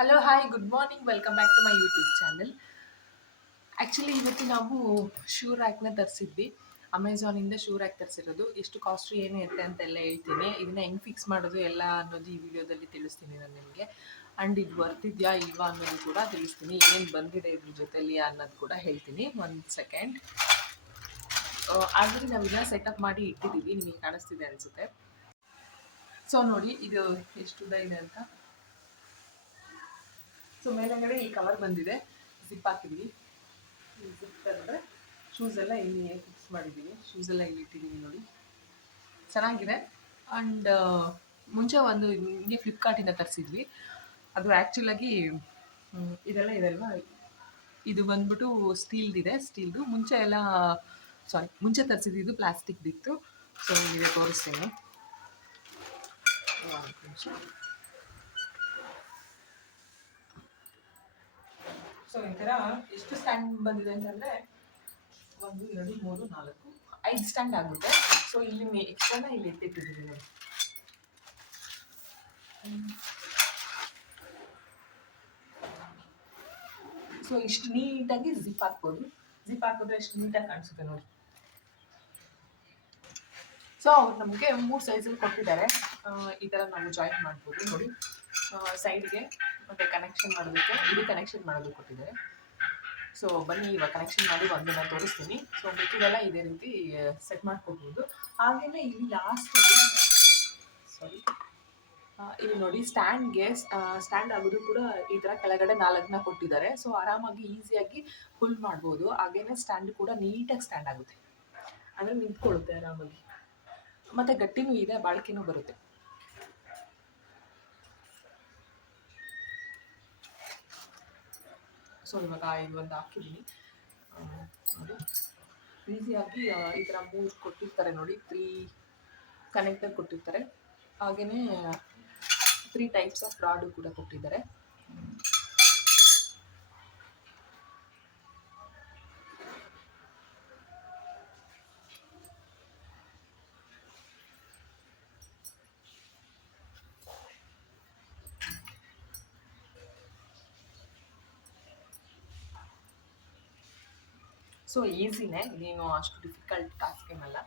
Hello hi good morning welcome back to my YouTube channel. Actually ಇವತ್ತು ನಾವು shoe ರ್ಯಾಕ್ನ ತರಿಸಿದ್ವಿ. ಅಮೆಝಾನಿಂದ ಶೂ ರ್ಯಾಕ್ ತರಿಸಿರೋದು. ಎಷ್ಟು ಕಾಸ್ಟ್ಲಿ ಏನು ಇರುತ್ತೆ ಅಂತೆಲ್ಲ ಹೇಳ್ತೀನಿ. ಇದನ್ನ ಹೆಂಗೆ ಫಿಕ್ಸ್ ಮಾಡೋದು ಎಲ್ಲ ಅನ್ನೋದು ಈ ವಿಡಿಯೋದಲ್ಲಿ ತಿಳಿಸ್ತೀನಿ ನಾನು ನಿಮಗೆ. ಆ್ಯಂಡ್ ಇದು ಬರ್ತಿದ್ಯಾ ಇಲ್ವಾ ಅನ್ನೋದು ಕೂಡ ತಿಳಿಸ್ತೀನಿ. ಏನೇನು ಬಂದಿದೆ ಇದ್ರ ಜೊತೆಲಿ ಅನ್ನೋದು ಕೂಡ ಹೇಳ್ತೀನಿ. ಒಂದು ಸೆಕೆಂಡ್. ಆಲ್ರೆಡಿ ನಾವಿನ್ನ ಸೆಟಪ್ ಮಾಡಿ ಇಟ್ಟಿದ್ದೀವಿ, ನಿಮಗೆ ಕಾಣಿಸ್ತಿದೆ ಅನಿಸುತ್ತೆ. ಸೊ ನೋಡಿ ಇದು ಎಷ್ಟು ಉದ್ದ ಇದೆ ಅಂತ. ಸೊ ಮೇಲ್ಗಡೆ ಈ ಕವರ್ ಬಂದಿದೆ, ಜಿಪ್ ಹಾಕಿದ್ವಿ. ಈ ಜಿಪ್ ಅಂದರೆ ಶೂಸ್ ಎಲ್ಲ ಇಲ್ಲಿ ಫಿಕ್ಸ್ ಮಾಡಿದ್ದೀವಿ. ಶೂಸ್ ಎಲ್ಲ ಇಲ್ಲಿ ಇಟ್ಟಿದ್ದೀವಿ ನೋಡಿ, ಚೆನ್ನಾಗಿದೆ. ಆ್ಯಂಡ್ ಮುಂಚೆ ಒಂದು ಹಿಂಗೆ ಫ್ಲಿಪ್ಕಾರ್ಟಿಂದ ತರಿಸಿದ್ವಿ. ಅದು ಆ್ಯಕ್ಚುಲಾಗಿ ಇದೆಲ್ಲ ಇದೆಲ್ವಾ, ಇದು ಬಂದ್ಬಿಟ್ಟು ಸ್ಟೀಲ್ದಿದೆ. ಸ್ಟೀಲ್ದು ಮುಂಚೆ ಎಲ್ಲ ಮುಂಚೆ ತರಿಸಿದ್ದು ಪ್ಲಾಸ್ಟಿಕ್ದಿತ್ತು. ಸೊ ಈಗ ತೋರಿಸ್ತೀನಿ. ಸೊ ಈ ಥರ ಎಷ್ಟು ಸ್ಟ್ಯಾಂಡ್ ಬಂದಿದೆ ಅಂತಂದರೆ 1 2 3 4 5 ಸ್ಟ್ಯಾಂಡ್ ಆಗುತ್ತೆ. ಸೊ ಇಲ್ಲಿ ಎಕ್ಸ್ಟ್ರಾನ ಇಲ್ಲಿ ಎತ್ತಿಟ್ಟಿದ್ದೀವಿ ನೋಡಿ. ಸೊ ಇಷ್ಟು ನೀಟಾಗಿ ಜಿಪ್ ಹಾಕ್ಬೋದು. ಜಿಪ್ ಹಾಕಿದ್ರೆ ಎಷ್ಟು ನೀಟಾಗಿ ಕಾಣಿಸುತ್ತೆ ನೋಡಿ. ಸೊ ಅವ್ರು ನಮಗೆ 3 ಸೈಜಲ್ಲಿ ಕೊಟ್ಟಿದ್ದಾರೆ. ಈ ಥರ ನಾವು ಜಾಯಿನ್ ಮಾಡ್ಬೋದು ನೋಡಿ. ಸೈಡ್ಗೆ ಮತ್ತು ಕನೆಕ್ಷನ್ ಮಾಡೋದಕ್ಕೆ, ಇದು ಕನೆಕ್ಷನ್ ಮಾಡೋದಕ್ಕೆ ಕೊಟ್ಟಿದ್ದಾರೆ. ಸೊ ಬನ್ನಿ ಇವಾಗ ಕನೆಕ್ಷನ್ ಮಾಡಿ ಒಂದನ್ನು ತೋರಿಸ್ತೀನಿ. ಸೊ ಮಿಕ್ಕಿದೆಲ್ಲ ಇದೇ ರೀತಿ ಸೆಟ್ ಮಾಡ್ಕೊಬೋದು. ಹಾಗೆಯೇ ಇಲ್ಲಿ ಲಾಸ್ಟಲ್ಲಿ ಇಲ್ಲಿ ನೋಡಿ ಸ್ಟ್ಯಾಂಡ್ ಆಗೋದು ಕೂಡ ಈ ಥರ ಕೆಳಗಡೆ 4ನ ಕೊಟ್ಟಿದ್ದಾರೆ. ಸೊ ಆರಾಮಾಗಿ ಈಸಿಯಾಗಿ ಫುಲ್ ಮಾಡ್ಬೋದು. ಹಾಗೇನೆ ಸ್ಟ್ಯಾಂಡ್ ಕೂಡ ನೀಟಾಗಿ ಸ್ಟ್ಯಾಂಡ್ ಆಗುತ್ತೆ, ಅಂದರೆ ನಿಂತ್ಕೊಳ್ಳುತ್ತೆ ಆರಾಮಾಗಿ. ಮತ್ತು ಗಟ್ಟಿನೂ ಇದೆ, ಬಾಳಿಕೆನೂ ಬರುತ್ತೆ. ಸೊ ಇವಾಗ ಇದೊಂದು ಹಾಕಿದ್ದೀನಿ ನೋಡಿ. ಈಸಿಯಾಗಿ ಈ ಥರ 3 ಕೊಟ್ಟಿರ್ತಾರೆ ನೋಡಿ, 3 ಕನೆಕ್ಟರ್ ಕೊಟ್ಟಿರ್ತಾರೆ. ಹಾಗೆಯೇ 3 ಟೈಪ್ಸ್ ಆಫ್ ರಾಡು ಕೂಡ ಕೊಟ್ಟಿದ್ದಾರೆ. ಸೊ ಈಸಿನೇ, ಇದೇನು ಅಷ್ಟು ಡಿಫಿಕಲ್ಟ್ ಟಾಸ್ಕ್ ಏನಲ್ಲ.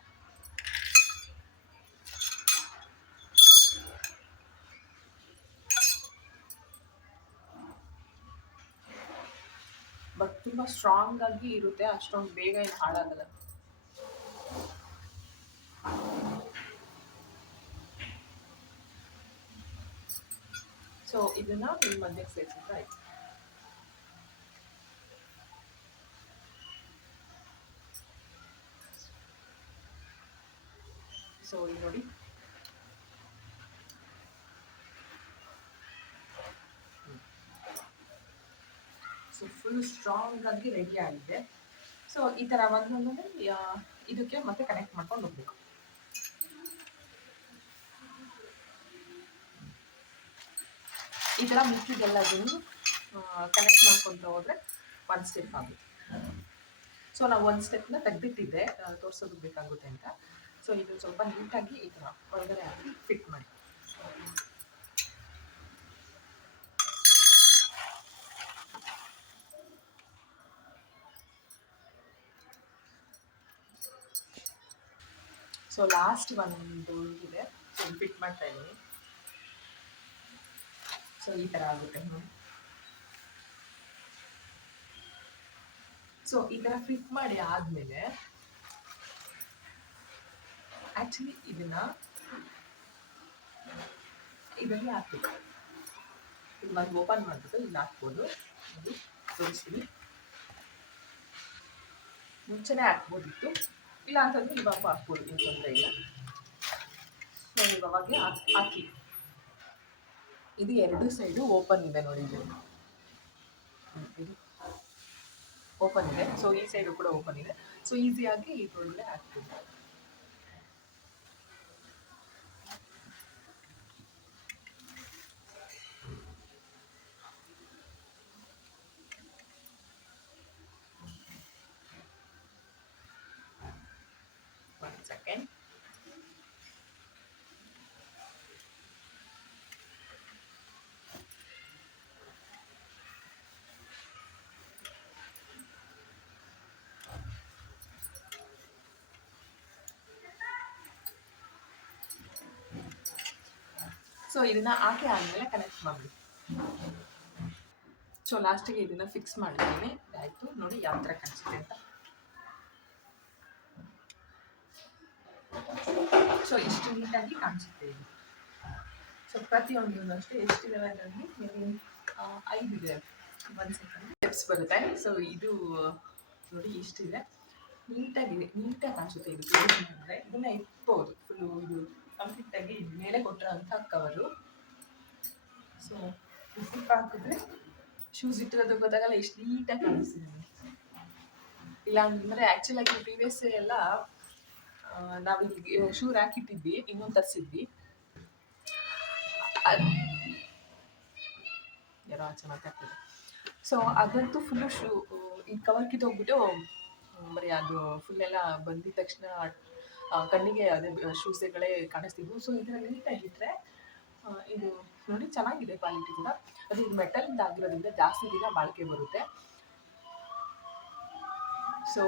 ಬಟ್ ತುಂಬ ಸ್ಟ್ರಾಂಗ್ ಆಗಿ ಇರುತ್ತೆ, ಅಷ್ಟೊಂದು ಬೇಗ ಏನು ಹಾಳಾಗಲ್ಲ. ಸೊ ಇದನ್ನ ನಿಮ್ಮ ಮಧ್ಯಕ್ಕೆ ಸೇರಿಸಿದ್ರೆ ಆಯ್ತು. ಸೊ ಇಲ್ಲಿ ನೋಡಿ, ಸೊ ಫುಲ್ ಸ್ಟ್ರಾಂಗ್ ಆಗಿ ರೆಡಿ ಆಗಿದೆ. ಸೊ ಈ ಥರ ಒಂದೊಂದೇ ಇದಕ್ಕೆ ಮತ್ತೆ ಕನೆಕ್ಟ್ ಮಾಡ್ಕೊಂಡು ಹೋಗ್ಬೇಕು. ಈ ಥರ ಮಿಕ್ಕಿದೆಲ್ಲದನ್ನು ಕನೆಕ್ಟ್ ಮಾಡ್ಕೊತ ಹೋದರೆ 1 ಸ್ಟೆಪ್ ಆಗುತ್ತೆ. ಸೊ ನಾವು 1 ಸ್ಟೆಪ್ನ ತೆಗೆದಿಟ್ಟಿದ್ದೆ, ತೋರಿಸೋದಕ್ಕೆ ಬೇಕಾಗುತ್ತೆ ಅಂತ. ಸೊ ಇದು ಸ್ವಲ್ಪ ನೀಟಾಗಿ ಈ ಥರ ಒಳಗಡೆ ಹಾಕಿ ಫಿಟ್ ಮಾಡಿ. ಸೊ ಲಾಸ್ಟ್ ಒಂದು ಇದೆ, ಸೊ ಫಿಟ್ ಮಾಡ್ತಾ ಇದ್ದೀನಿ. ಸೊ ಈ ಥರ ಆಗುತ್ತೆ ನೋಡಿ. ಸೊ ಈ ಥರ ಫಿಟ್ ಮಾಡಿ ಆದಮೇಲೆ ಆ್ಯಕ್ಚುಲಿ ಇದರಲ್ಲಿ ಹಾಕ್ಬೇಕು. ಇದು ಒಂದು ಓಪನ್ ಮಾಡಿಬಿಟ್ಟು ಇಲ್ಲಿ ಹಾಕ್ಬೋದು. ನೋಡಿ ತೋರಿಸ್ತೀನಿ. ಮುಂಚೆನೇ ಹಾಕ್ಬೋದಿತ್ತು, ಇಲ್ಲ ಅಂತಂದರೆ ಇವಾಗ ಹಾಕ್ಬೋದು, ಏನು ತೊಂದರೆ ಇಲ್ಲ. ಸೊ ಇವಾಗೆ ಹಾಕಿ. ಇದು 2 ಸೈಡು ಓಪನ್ ಇದೆ ನೋಡಿ. ಇದು ಓಪನ್ ಇದೆ. ಸೊ ಈ ಸೈಡು ಕೂಡ ಓಪನ್ ಇದೆ. ಸೊ ಈಸಿಯಾಗಿ ಇದರೊಳಗೆ ಹಾಕ್ತೀವಿ. ಒಂದು ಸೆಕೆಂಡ್. ಇದನ್ನ ಹಾಕಿ ಆದಮೇಲೆ ಕನೆಕ್ಟ್ ಮಾಡಿ. ಸೊ ಲಾಸ್ಟಿಗೆ ಇದನ್ನ ಫಿಕ್ಸ್ ಮಾಡಿದ್ದೀನಿ. ಆಯಿತು, ನೋಡಿ ಯಾವ ಥರ ಕಾಣಿಸುತ್ತೆ ಅಂತ. ಸೊ ಇಷ್ಟು ನೀಟಾಗಿ ಕಾಣಿಸುತ್ತೆ ಇದು. ಸೊ ಪ್ರತಿಯೊಂದು ಅಷ್ಟೇ ಎಷ್ಟಿದಾವೆ ಅದರಲ್ಲಿ 5 ಇದೆ. 1 ಸೆಕೆಂಡ್ ಸ್ಟೆಪ್ಸ್ ಬರುತ್ತೆ. ಸೊ ಇದು ನೋಡಿ ಇಷ್ಟಿದೆ, ನೀಟಾಗಿ ಕಾಣಿಸುತ್ತೆ. ಇದು ಅಂದರೆ ಇದನ್ನ ಇಟ್ಬೋದು ಫುಲ್ಲು. ಇದು ಕಂಪ್ಲೀಟಾಗಿ ಮೇಲೆ ಕೊಟ್ಟಿರೋಂಥ ಕವರು. ಸೊ ಜಿಪ್ ಹಾಕಿದ್ರೆ ಶೂಸ್ ಇಟ್ಟಿರೋದು ಗೊತ್ತಾಗಲ್ಲ, ಎಷ್ಟು ನೀಟಾಗಿ ಕಾಣಿಸ್ತಿದೆ. ಇಲ್ಲ ಅಂದರೆ ಆ್ಯಕ್ಚುಲಾಗಿ ಪ್ರೀವಿಯಸ್ ಎಲ್ಲ ನಾವು ಇಲ್ಲಿ ಶೂ ರ್ಯಾಕ್ ಇಟ್ಟಿದ್ವಿ, ಇನ್ನೊಂದು ತರಿಸಿದ್ವಿ. ಯಾರೋ ಆಚೆ ಮಾತಾಡ್ತಿದೆ. ಸೊ ಅದಂತೂ ಫುಲ್ಲು ಈ ಕವರ್ ಕಿತ್ತೋಗ್ಬಿಟ್ಟು ಬರೀ ಅದು ಫುಲ್ಲೆಲ್ಲ ಬಂದಿದ ತಕ್ಷಣ ಕಣ್ಣಿಗೆ ಅದೇ ಶೂಸ್ಗಳೇ ಕಾಣಿಸ್ತಿದ್ವು. ಸೊ ಇದರಲ್ಲಿ ನೀಟಾಗಿಟ್ಟರೆ ಇದು ನೋಡಿ ಚೆನ್ನಾಗಿದೆ ಕ್ವಾಲಿಟಿ ಕೂಡ. ಅದು ಇದು ಮೆಟಲಿಂದ ಆಗಿರೋದ್ರಿಂದ ಜಾಸ್ತಿ ದಿನ ಬಾಳಿಕೆ ಬರುತ್ತೆ. ಸೊ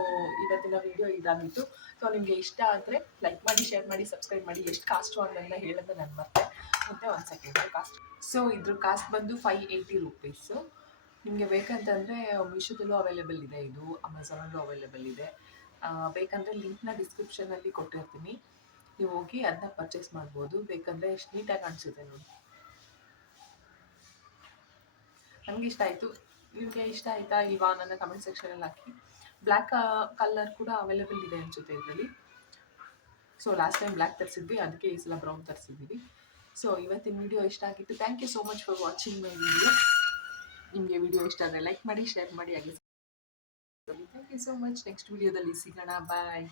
ಇವತ್ತಿನ ವಿಡಿಯೋ ಇದಾಗಿತ್ತು. ಸೊ ನಿಮಗೆ ಇಷ್ಟ ಆದರೆ ಲೈಕ್ ಮಾಡಿ, ಶೇರ್ ಮಾಡಿ, ಸಬ್ಸ್ಕ್ರೈಬ್ ಮಾಡಿ. ಎಷ್ಟು ಕಾಸ್ಟು ಅನ್ನೋದನ್ನ ಹೇಳೋದು ನಾನು ಮತ್ತೆ 1 ಸೆಕೆಂಡ್ ಕಾಸ್ಟ್. ಸೊ ಇದ್ರ ಕಾಸ್ಟ್ ಬಂದು 580 ರುಪೀಸು. ನಿಮಗೆ ಬೇಕಂತಂದರೆ ಮೀಶೋದಲ್ಲೂ ಅವೈಲೇಬಲ್ ಇದೆ, ಇದು ಅಮೆಝಾನಲ್ಲೂ ಅವೈಲೇಬಲ್ ಇದೆ. ಬೇಕಂದರೆ ಲಿಂಕ್ನ ಡಿಸ್ಕ್ರಿಪ್ಷನಲ್ಲಿ ಕೊಟ್ಟಿರ್ತೀನಿ, ನೀವು ಹೋಗಿ ಅದನ್ನ ಪರ್ಚೇಸ್ ಮಾಡ್ಬೋದು. ಬೇಕಂದರೆ ಎಷ್ಟು ನೀಟಾಗಿ ಕಾಣಿಸುತ್ತೆ ನೋಡಿ. ನನಗೆ ಇಷ್ಟ ಆಯಿತು. ನಿಮಗೆ ಇಷ್ಟ ಆಯಿತಾ ಇಲ್ವಾ ನನ್ನ ಕಮೆಂಟ್ ಸೆಕ್ಷನಲ್ಲಿ ಹಾಕಿ. ಬ್ಲ್ಯಾಕ್ ಕಲರ್ ಕೂಡ ಅವೈಲೇಬಲ್ ಇದೆ ಅನಿಸುತ್ತೆ ಇದರಲ್ಲಿ. ಸೊ ಲಾಸ್ಟ್ ಟೈಮ್ ಬ್ಲ್ಯಾಕ್ ತರಿಸಿದ್ವಿ, ಅದಕ್ಕೆ ಈ ಸಲ ಬ್ರೌನ್ ತರಿಸಿದ್ದೀವಿ. ಸೊ ಇವತ್ತಿನ ವಿಡಿಯೋ ಇಷ್ಟ ಆಗಿತ್ತು. Thank you so much for watching my video. ನಿಮಗೆ ವಿಡಿಯೋ ಇಷ್ಟ ಆದರೆ ಲೈಕ್ ಮಾಡಿ, ಶೇರ್ ಮಾಡಿ, ಹಾಗೆ thank you so much. Next ವಿಡಿಯೋದಲ್ಲಿ ಸಿಗೋಣ. ಬಾಯ್.